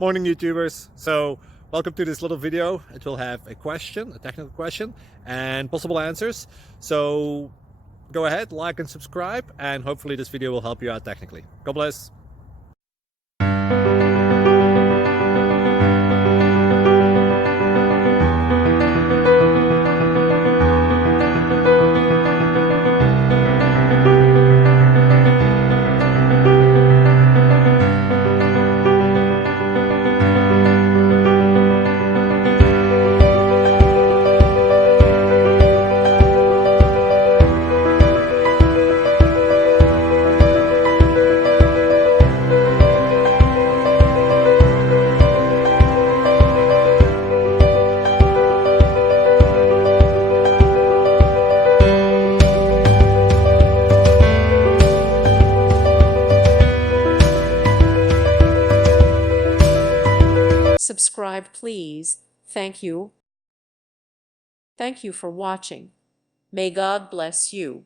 Morning YouTubers. So welcome to this little video. It will have a question, a technical question, and possible answers. So go ahead, like and subscribe, and hopefully this video will help you out technically. God bless. Subscribe, please. Thank you. Thank you for watching. May God bless you.